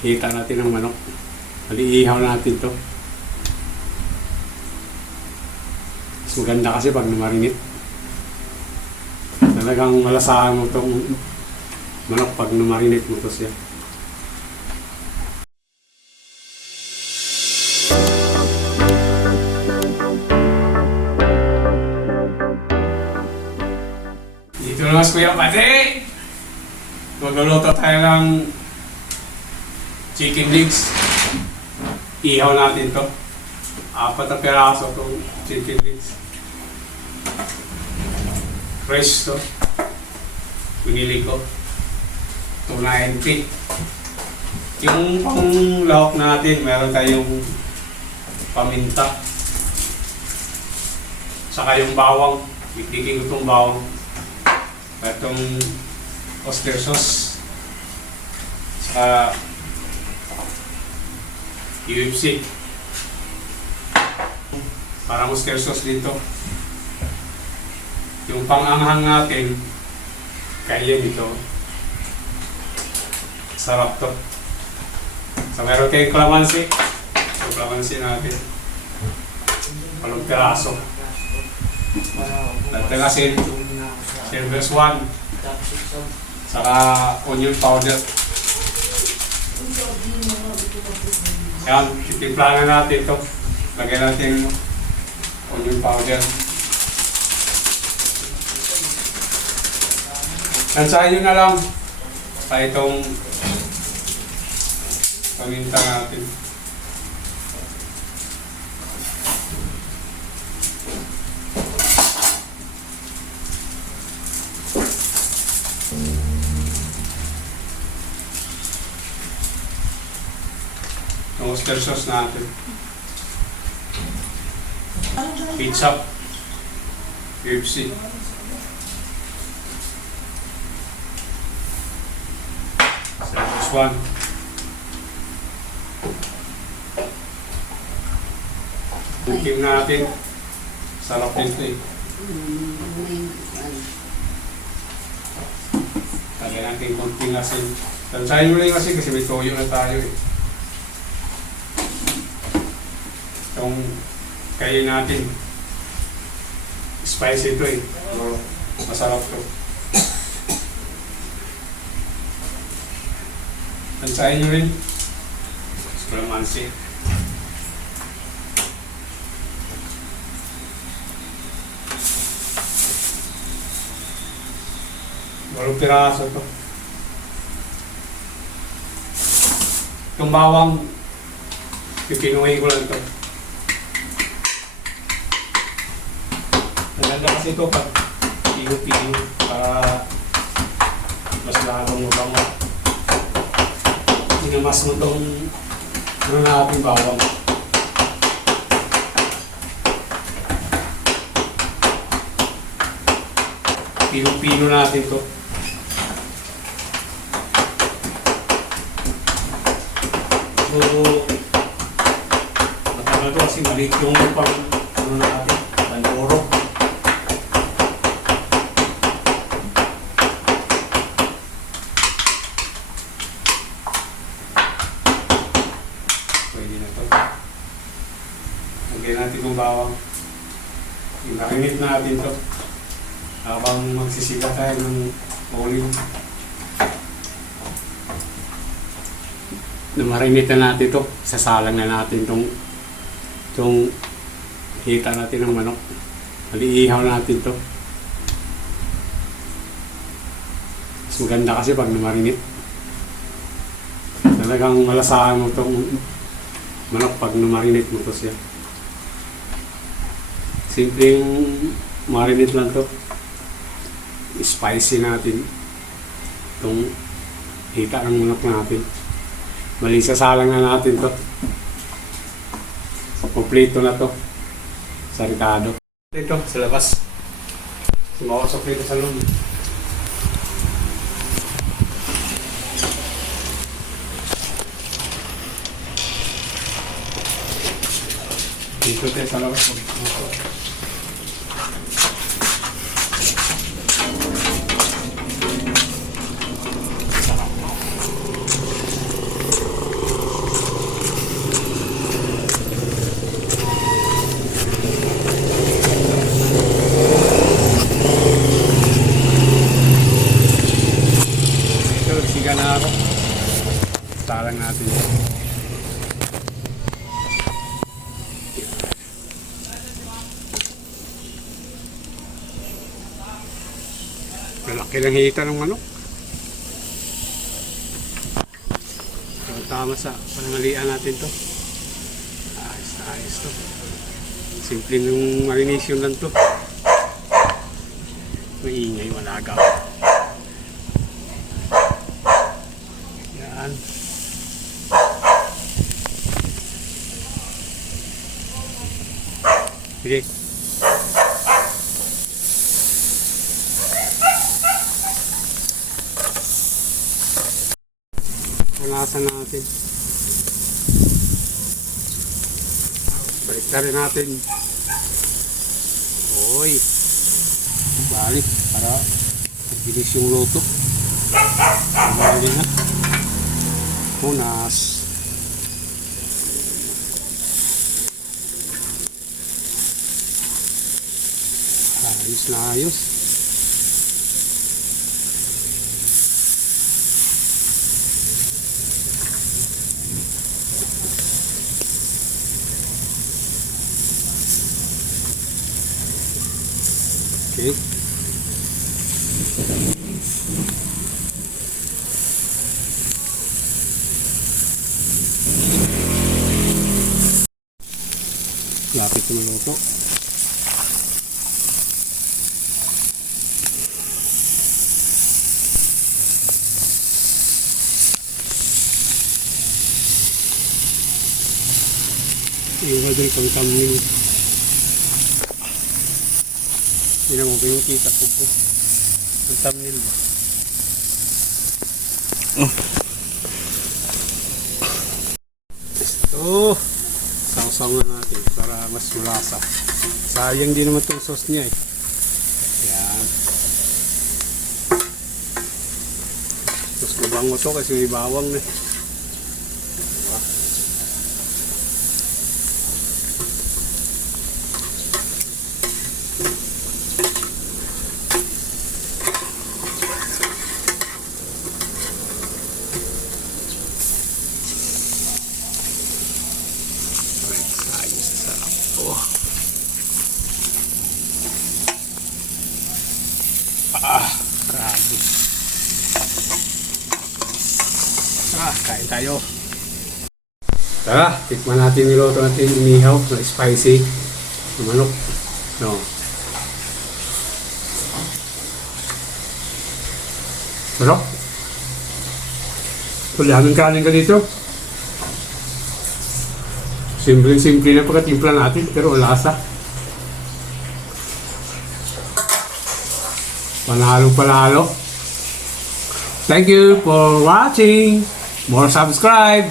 hita natin ng manok. Iihaw natin to. Mas maganda kasi pag namarinate. Talagang malasahan mo itong manok pag namarinate mo to siya. Dito na mas Kuya Pati! Magluluto tayo ng chicken legs. Ihaw natin to. 4 na piraso itong chicken legs. Fresh to. Pinili ko. 290. Yung pang lahok natin, meron tayong paminta. Saka yung bawang. Bigdigin ko itong bawang. Itong oyster sauce. Saka UFC. Parang oyster sauce dito. Yung pang-anghang natin, kaya dito. Sarap to. So meron tayong calamansi. So calamansi natin. Palong piraso. Dagdag asin. Silvers 1. Saka onion powder. Yan, titimpla na natin ito. Lagyan natin onion powder. Lansahin nyo na lang sa itong paminta natin. Yung oyster sauce natin. Pizza. UFC. This one. Bukim natin. Sarap nito eh. Lagyan natin konting asin. Tansahin mo lang yung asin kasi may toyo na tayo eh. Itong kain natin. Spicy ito eh. Masarap to. Tansahin nyo rin. Calamansi. Walong piraso to. Itong bawang, pipinuhin ko lang to. Maganda kasi ito pag pigo-pigo para mas lalong mabango. Hinamas mo itong natin bawang. Pino-pino natin ito. So, matagal ito kasi maliit yung pang natin, pandoro. Pwede na ito. Lagyan natin yung bawang. Inarinit natin ito. Habang magsisika tayo ng olive. Namarinate na natin ito. Sasalang na natin itong hita natin ng manok. Iihaw natin ito. Mas maganda kasi pag namarinate. Talagang malasahan mo itong manok pag namarinate mo ito siya. Simpleng marinate lang ito. Spicy natin itong hita ng manok natin. Mali sasalang na natin to. Kompleto na to sa ricado. Ito sa labas. Sumakosok dito sa loob. Dito tayo sa labas. Salang natin. Malaki lang hita ng manok. So, tama sa panangalian natin to. Ayos na ayos to. Simple yung marination lang to. Maingay, malaga. Yan. Sige. Punasan natin. Balik na rin natin. Oy. Balik para bilis yung luto. Balik na. Punas. Ayos na ayos. Okay. Lapit na maluto. Yung hadol pang thumbnail. Hindi mo ba yung kita ko po? Ang thumbnail ba? Oh! Sausaw na natin para mas malasa. Sayang din naman itong sauce niya eh. Yan. Mas mabango to kasi may bawang na. Diba? Grabe. Kain tayo. Tara, tikman natin niluto natin inihaw na spicy na manok. No. Sarap. Tulihanin kanin ka dito. Simple-simple na pagkatimpla natin pero lasa. Panalo-panalo. Thank you for watching. More subscribe.